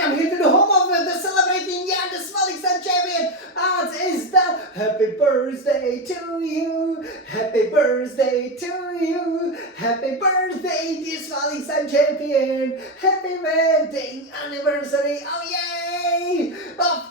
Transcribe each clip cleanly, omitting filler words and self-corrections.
welcome here to the home of the celebrating the Smiling Sun champion. As is the happy birthday to you, happy birthday to you, happy birthday dear Smiling Sun champion, happy wedding anniversary. Oh yay! Of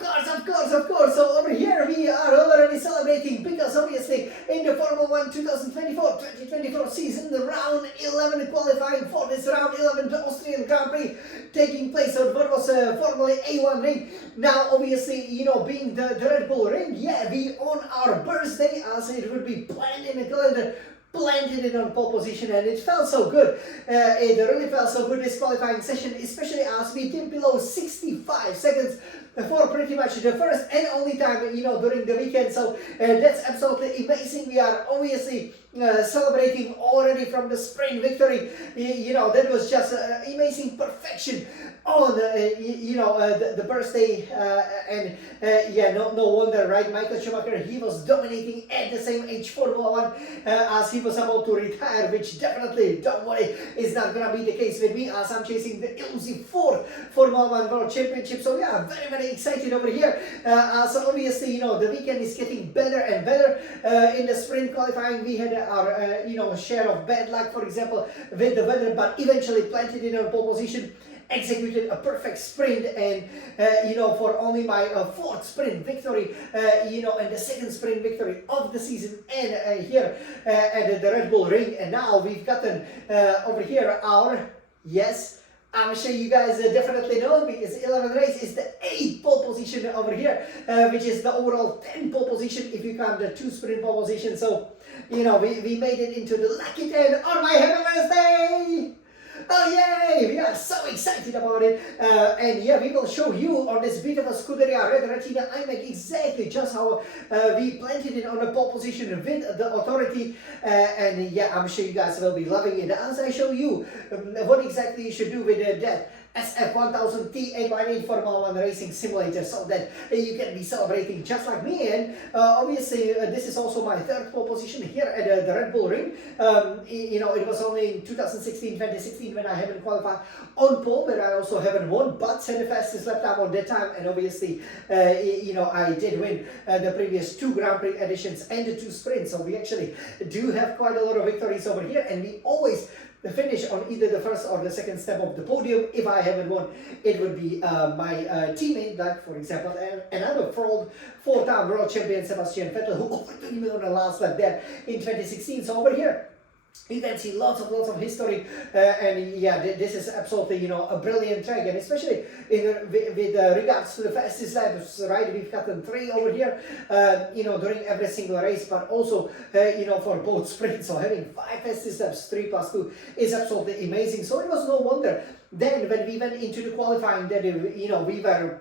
course. So over here we are already celebrating because obviously in the Formula 1 2024 season, the round 11 qualifying for this round 11 the Austrian Grand Prix taking place on what was formerly A1 ring. Now obviously, you know, being the Red Bull ring, yeah, we on our birthday as it would be planned in the calendar, planted it on pole position, and it felt so good. It really felt so good this qualifying session, especially as we dipped below 65 seconds for pretty much the first and only time, you know, during the weekend. So that's absolutely amazing. We are obviously celebrating already from the sprint victory. You know, that was just amazing perfection on the birthday, and yeah, no wonder, right? Michael Schumacher, he was dominating at the same age Formula 1 as he was about to retire, which definitely, don't worry, is not gonna be the case with me as I'm chasing the elusive fourth Formula 1 World Championship. So yeah, very excited over here. So obviously, you know, the weekend is getting better and better. In the sprint qualifying, we had our share of bad luck, for example, with the weather, but eventually planted in our pole position, executed a perfect sprint, and for only my fourth sprint victory, and the second sprint victory of the season, and here at the Red Bull ring. And now we've gotten over here our, yes, I'm sure you guys definitely know, because 11 race is the 8th pole position over here, which is the overall 10 pole position if you count the 2 sprint pole positions. So, you know, we made it into the lucky 10 on my happy birthday! Oh yay! We are so excited about it, and yeah, we will show you on this bit of a Scuderia Red Retina iMac exactly just how we planted it on the pole position with the authority, and yeah, I'm sure you guys will be loving it as I show you what exactly you should do with that SF1000 T818 Formula 1 Racing Simulator, so that you can be celebrating just like me. And obviously this is also my third pole position here at the Red Bull ring. It was only in 2016 when I haven't qualified on pole, but I also haven't won, but set the fastest lap time on that time. And obviously I did win the previous 2 Grand Prix editions and the 2 sprints, so we actually do have quite a lot of victories over here, and we always finish on either the first or the second step of the podium. If I haven't won, it would be my teammate, like for example another four-time world champion Sebastian Vettel, who overtook me on the last lap there in 2016. So over here you can see lots of history, and yeah, this is absolutely a brilliant track, and especially with regards to the fastest laps, right? We've gotten 3 over here, during every single race, but also for both sprints. So having 5 fastest laps, 3 plus 2, is absolutely amazing. So it was no wonder then when we went into the qualifying that we were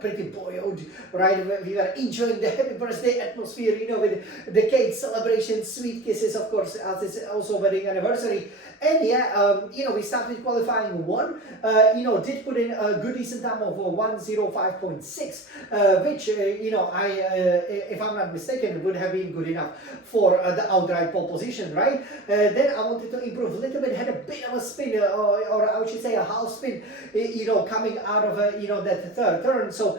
pretty buoyant, right? We were enjoying the happy birthday atmosphere, with the cake celebration, sweet kisses, of course, as it's also wedding anniversary. And yeah, we started qualifying 1, did put in a good decent time of 1:05.6, which, if I'm not mistaken, would have been good enough for the outright pole position, right? Then I wanted to improve a little bit, had a bit of a spin, or I should say a half spin, coming out of, that third turn. So,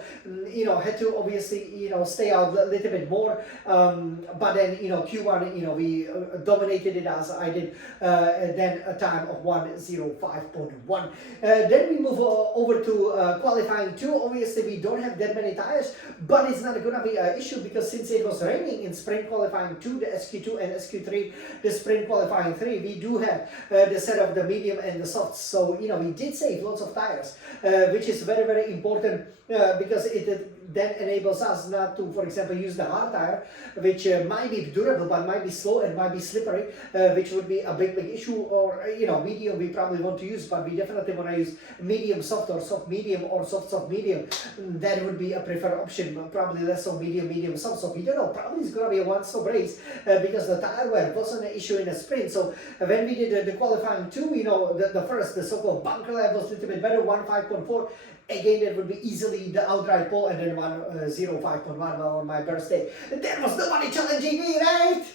had to obviously, stay out a little bit more. But then, Q1, we dominated it as I did, then a time of 1:05.1. Then we move over to qualifying 2. Obviously, we don't have that many tires, but it's not going to be an issue because since it was raining in sprint qualifying 2, the SQ2 and SQ3, the sprint qualifying 3, we do have the set of the medium and the softs. So, we did save lots of tires, which is very, very important because it then enables us not to, for example, use the hard tire, which might be durable but might be slow and might be slippery, which would be a big issue. Or medium we probably want to use, but we definitely want to use medium soft or soft medium or soft medium. That would be a preferred option, but probably less so medium soft. So we don't know, probably it's going to be a one-stop race because the tire wear wasn't an issue in the sprint. So when we did the qualifying 2, the so-called bunker lap was a little bit better, 1:05.4. Again, that would be easily the outright pole, and then 1:05.1 on my birthday. There was nobody challenging me, right?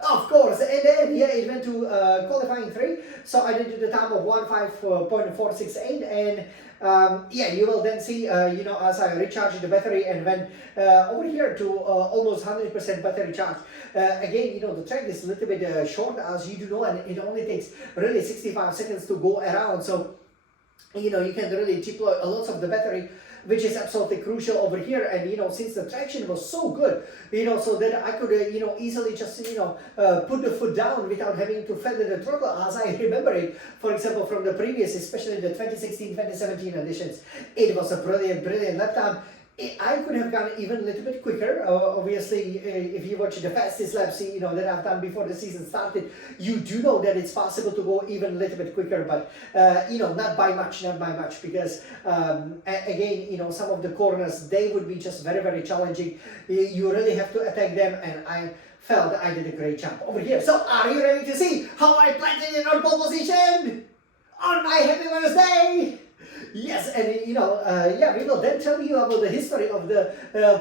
Of course, and then yeah, it went to qualifying 3. So I did the time of 1:05.468, and yeah, you will then see, as I recharge the battery and went over here to almost 100% battery charge. Again, the track is a little bit short, as you do know, and it only takes really 65 seconds to go around. So, you can really deploy a lot of the battery, which is absolutely crucial over here. And since the traction was so good, so that I could easily just put the foot down without having to feather the throttle, as I remember it, for example, from the previous, especially the 2016 2017 editions. It was a brilliant lap time. I could have gone even a little bit quicker. Obviously, if you watch the fastest laps, that I've done before the season started, you do know that it's possible to go even a little bit quicker, but not by much, because again, some of the corners, they would be just very challenging. You really have to attack them, and I felt I did a great job over here. So, are you ready to see how I planted it on pole position on my happy birthday? Yes, and yeah, we will then tell you about the history of the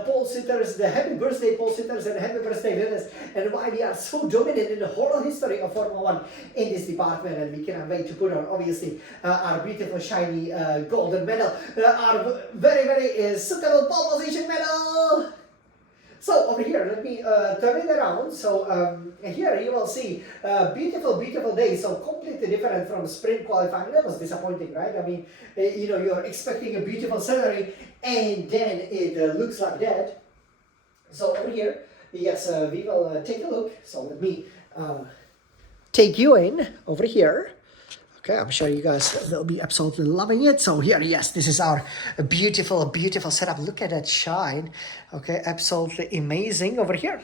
pole sitters, the happy birthday pole sitters and happy birthday winners, and why we are so dominant in the whole history of Formula 1 in this department. And we cannot wait to put on, obviously, our beautiful shiny golden medal, our very suitable pole position medal. So over here, let me turn it around. So here you will see beautiful day. So completely different from sprint qualifying. That was disappointing, right? I mean, you're expecting a beautiful scenery, and then it looks like that. So over here, yes, we will take a look. So let me take you in over here. Okay, I'm sure you guys will be absolutely loving it. So here, yes, this is our beautiful setup. Look at that shine. Okay, absolutely amazing over here.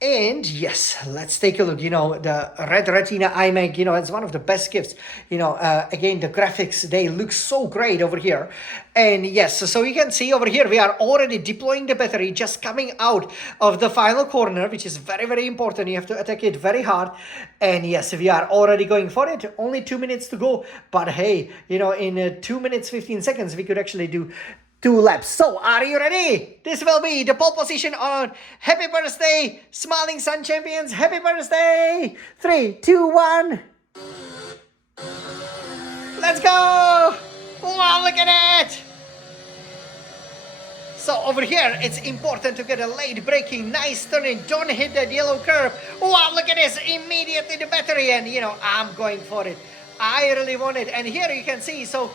And yes, let's take a look. The Red Retina iMac, it's one of the best gifts. Again, the graphics, they look so great over here. And yes, so you can see over here, we are already deploying the battery, just coming out of the final corner, which is very important. You have to attack it very hard. And yes, we are already going for it. Only 2 minutes to go. But hey, in 2 minutes, 15 seconds, we could actually do 2 laps. So, are you ready? This will be the pole position on Happy Birthday, Smiling Sun Champions. Happy birthday! 3, 2, 1. Let's go! Wow, look at it! So over here, it's important to get a late braking, nice turning, don't hit that yellow curve. Wow, look at this, immediately the battery, and I'm going for it. I really want it. And here you can see, so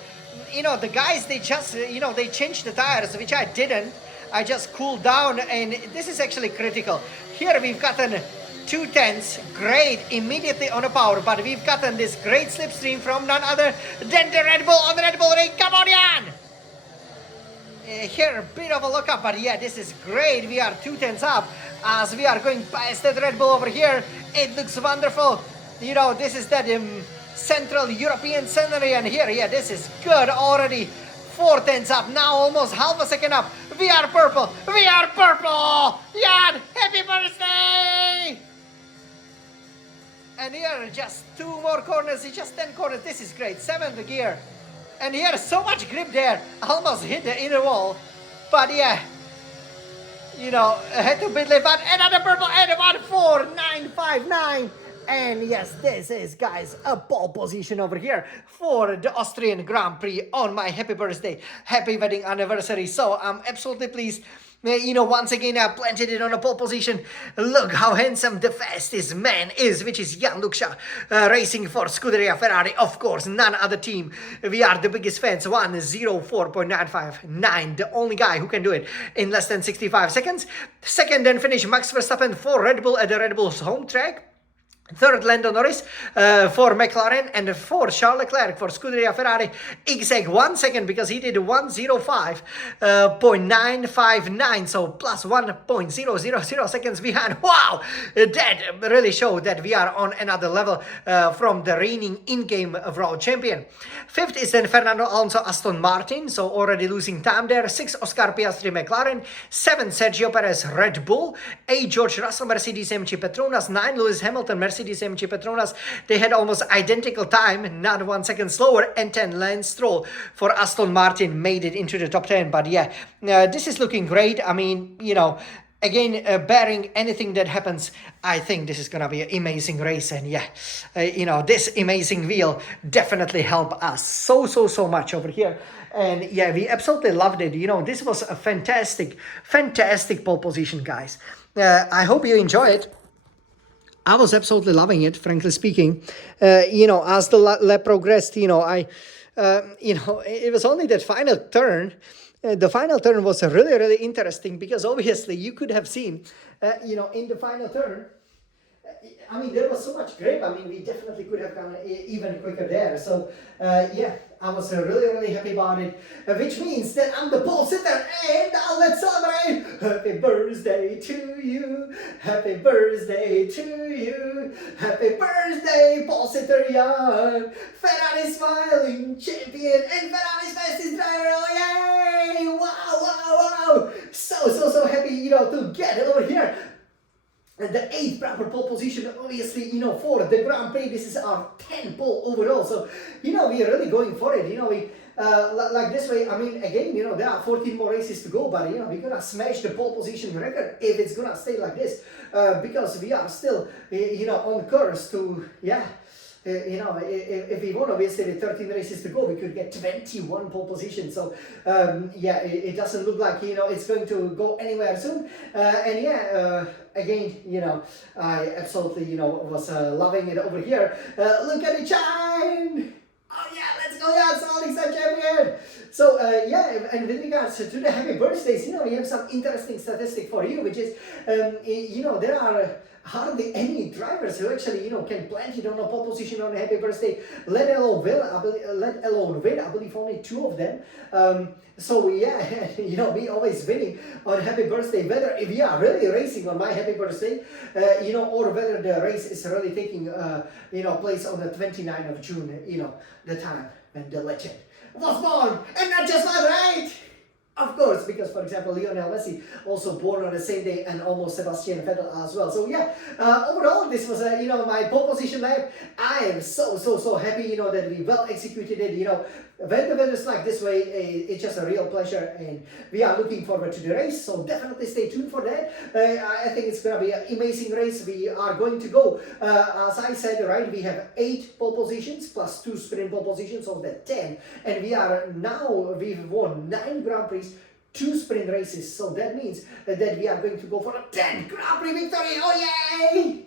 the guys, they just, they changed the tires, which I didn't. I just cooled down, and this is actually critical. Here we've gotten 2/10, great, immediately on the power, but we've gotten this great slipstream from none other than the Red Bull on the Red Bull ring. Come on, Jan! Here, a bit of a look up, but yeah, this is great. We are 2/10 up as we are going past that Red Bull over here. It looks wonderful. This is that Central European scenery, and here, yeah, this is good already. 4/10 up, now almost half a second up. We are purple, Jan, happy birthday! And here, just 2 more corners, just 10 corners. This is great, 7th gear. And here, so much grip there, almost hit the inner wall. But yeah, had to bit left, but another purple, and about 4,959. And yes, this is, guys, a pole position over here for the Austrian Grand Prix on my happy birthday, happy wedding anniversary. So I'm absolutely pleased. Once again, I planted it on a pole position. Look how handsome the fastest man is, which is Jan Luksha, racing for Scuderia Ferrari. Of course, none other team. We are the biggest fans. 1:04.959, the only guy who can do it in less than 65 seconds. Second, then finish Max Verstappen for Red Bull at the Red Bull's home track. Third, Lando Norris for McLaren, and fourth, Charles Leclerc for Scuderia Ferrari. Exact 1 second, because he did 1:05.959, so plus 1.000 seconds behind. Wow, that really showed that we are on another level from the reigning in-game world champion. Fifth is then Fernando Alonso, Aston Martin, so already losing time there. 6, Oscar Piastri, McLaren. 7, Sergio Perez, Red Bull. 8, George Russell, Mercedes-AMG Petronas. 9, Lewis Hamilton, Mercedes-AMG Petronas. They had almost identical time, not 1 second slower. And 10, Lance Stroll for Aston Martin made it into the top 10. But yeah, this is looking great. I mean, again, barring anything that happens, I think this is gonna be an amazing race. And yeah, this amazing wheel definitely helped us so much over here. And yeah, we absolutely loved it. This was a fantastic pole position, guys. I hope you enjoy it. I was absolutely loving it, frankly speaking. As the lap progressed, it was only that final turn. The final turn was really interesting, because obviously you could have seen, in the final turn, I mean, there was so much grip. I mean, we definitely could have gone even quicker there. So, yeah, I was really happy about it. Which means that I'm the pole sitter, and let's celebrate. Happy birthday to you. Happy birthday to you. Happy birthday, pole sitter Jan. Ferrari smiling champion and Ferrari's fastest driver. Oh, yay! Wow. So happy, to get over here. And the 8th proper pole position, obviously, for the Grand Prix. This is our 10th pole overall. So, we are really going for it. Like this way, I mean, again, there are 14 more races to go, but, we're going to smash the pole position record if it's going to stay like this. Because we are still, on course to, yeah. If we won, obviously, with 13 races to go, we could get 21 pole positions. So, yeah, it doesn't look like, it's going to go anywhere soon. And yeah, again, I absolutely, was loving it over here. Look at it shine! Oh yeah, let's go, yeah, Solid Sun champion! So, yeah, and with regards to the happy birthdays, we have some interesting statistic for you, which is, there are hardly any drivers who actually, can plant it on a pole position on a happy birthday, let alone win. I believe only 2 of them. So yeah, we always winning on happy birthday, whether if we are really racing on my happy birthday, or whether the race is really taking, place on the 29th of June, the time when the legend was born, and not just one, right? Of course, because for example, Lionel Messi also born on the same day, and almost Sebastian Vettel as well. So yeah, overall, this was my pole position lap. I am so happy, that we well executed it. When the weather's like this way, it's just a real pleasure, and we are looking forward to the race. So definitely stay tuned for that. I think it's gonna be an amazing race. We are going to go, as I said, right? We have 8 pole positions plus 2 sprint pole positions, so that's 10, and we've won 9 Grand Prix, 2 sprint races. So that means that we are going to go for a 10th Grand Prix victory. Oh yay!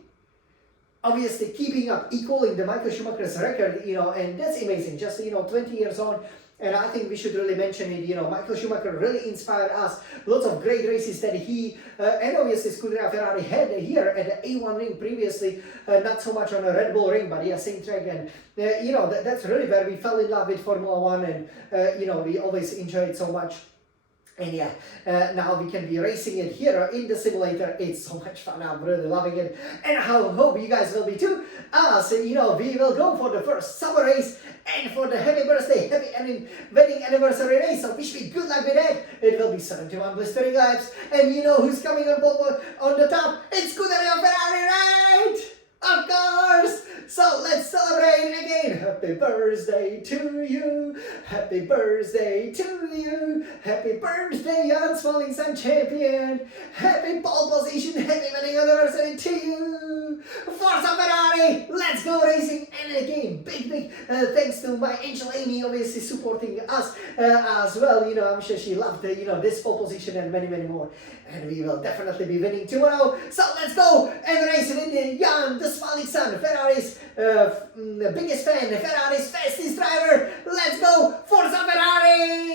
Obviously keeping up, equaling the Michael Schumacher's record, and that's amazing. Just, 20 years on, and I think we should really mention it. Michael Schumacher really inspired us. Lots of great races that he, and obviously Scuderia Ferrari had here at the A1 ring previously, not so much on a Red Bull ring, but yeah, same track. And, that's really where we fell in love with Formula 1, and, we always enjoyed it so much. And yeah, now we can be racing it here in the simulator. It's so much fun. I'm really loving it. And I hope you guys will be too. So, we will go for the first summer race and for the happy birthday, wedding anniversary race. So wish me good luck with that. It will be 71 blistering laps. And you know who's coming on the top? It's Scuderia Ferrari, right? Of course! So let's celebrate again. Happy birthday to you. Happy birthday to you. Happy birthday, Jan Smalling Sun champion. Happy pole position. Happy wedding anniversary to you. Forza Ferrari. Let's go racing. And again, big thanks to my angel Amy, obviously supporting us as well. I'm sure she loved this pole position and many more. And we will definitely be winning tomorrow. So let's go and race it in the Jan, the Smalling Sun, Ferrari's biggest fan, Ferrari's fastest driver. Let's go, Forza Ferrari!